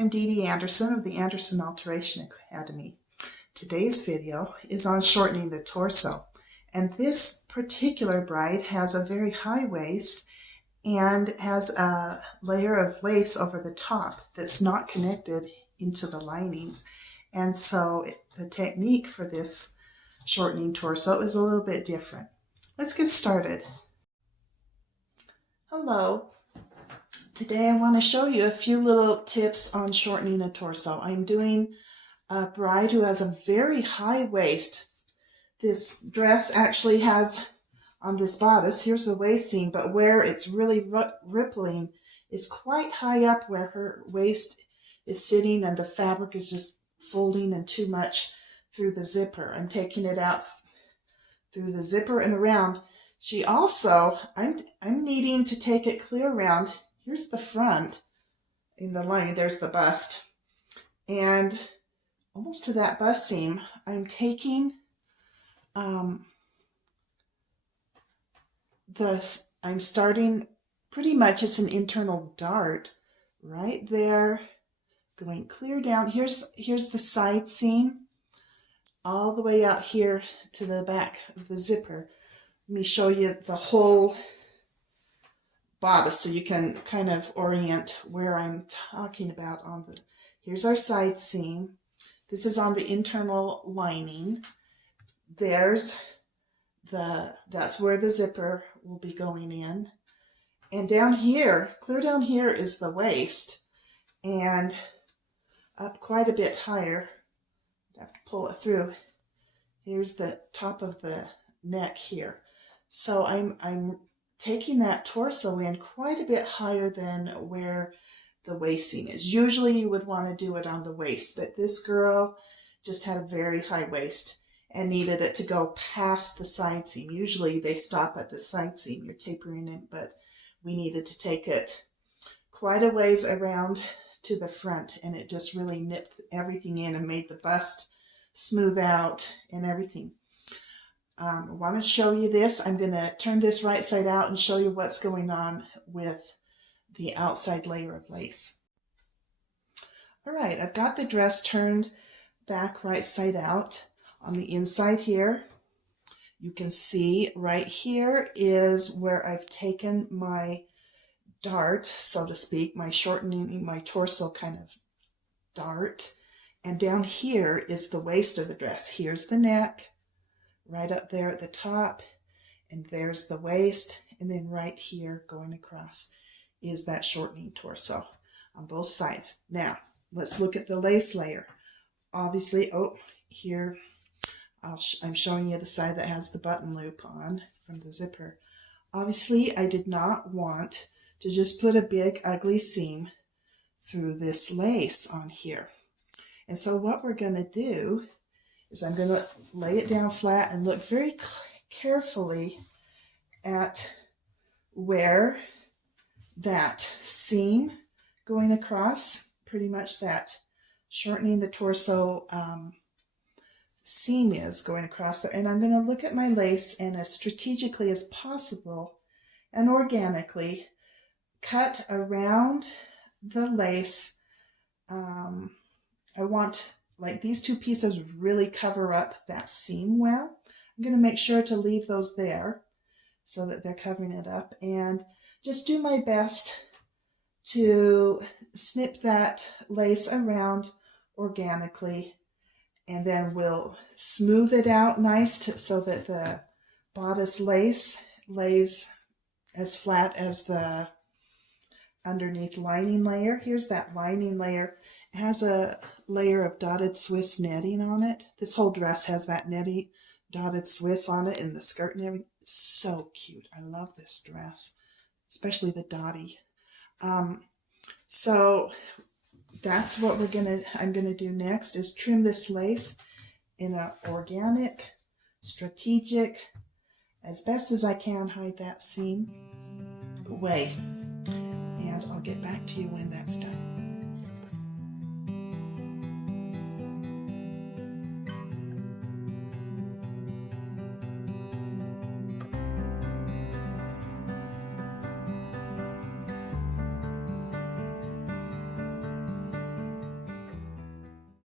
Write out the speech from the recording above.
I'm Dee Dee Anderson of the Anderson Alterations Academy. Today's video is on shortening the torso, and this particular bride has a very high waist and has a layer of lace over the top that's not connected into the linings, and so the technique for this shortening torso is a little bit different. Let's get started. Hello. Today I want to show you a few little tips on shortening a torso. I'm doing a bride who has a very high waist. This dress actually has, on this bodice, here's the waist seam, but where it's really rippling is quite high up where her waist is sitting and the fabric is just folding and too much through the zipper. I'm taking it out through the zipper and around. She also, I'm needing to take it clear around. Here's the front in the lining. There's the bust. And almost to that bust seam, I'm taking I'm starting pretty much, it's an internal dart right there, going clear down. Here's the side seam all the way out here to the back of the zipper. Let me show you the whole bodice so you can kind of orient where I'm talking about. Here's our side seam. This is on the internal lining. That's where the zipper will be going in. And down here, clear down here, is the waist, and up quite a bit higher, I have to pull it through. Here's the top of the neck here. So I'm taking that torso in quite a bit higher than where the waist seam is. Usually you would want to do it on the waist, but this girl just had a very high waist and needed it to go past the side seam. Usually they stop at the side seam, you're tapering it, but we needed to take it quite a ways around to the front, and it just really nipped everything in and made the bust smooth out and everything. I want to show you this. I'm going to turn this right side out and show you what's going on with the outside layer of lace. All right, I've got the dress turned back right side out. On the inside here, you can see right here is where I've taken my dart, so to speak, my shortening, my torso kind of dart. And down here is the waist of the dress. Here's the neck, right up there at the top, and there's the waist, and then right here going across is that shortening torso on both sides. Now, let's look at the lace layer. Obviously, here, I'm showing you the side that has the button loop on from the zipper. Obviously, I did not want to just put a big ugly seam through this lace on here. And so what we're going to do is I'm going to lay it down flat and look very carefully at where that seam going across, pretty much that shortening the torso seam is going across there. And I'm going to look at my lace and as strategically as possible and organically cut around the lace. I want, like, these two pieces really cover up that seam well. I'm going to make sure to leave those there so that they're covering it up, and just do my best to snip that lace around organically, and then we'll smooth it out nice so that the bodice lace lays as flat as the underneath lining layer. Here's that lining layer. It has a layer of dotted Swiss netting on it. This whole dress has that netting dotted Swiss on it in the skirt and everything. It's so cute. I love this dress, especially the dotty. So that's what I'm gonna do next, is trim this lace in an organic, strategic, as best as I can, hide that seam way. And I'll get back to you when that's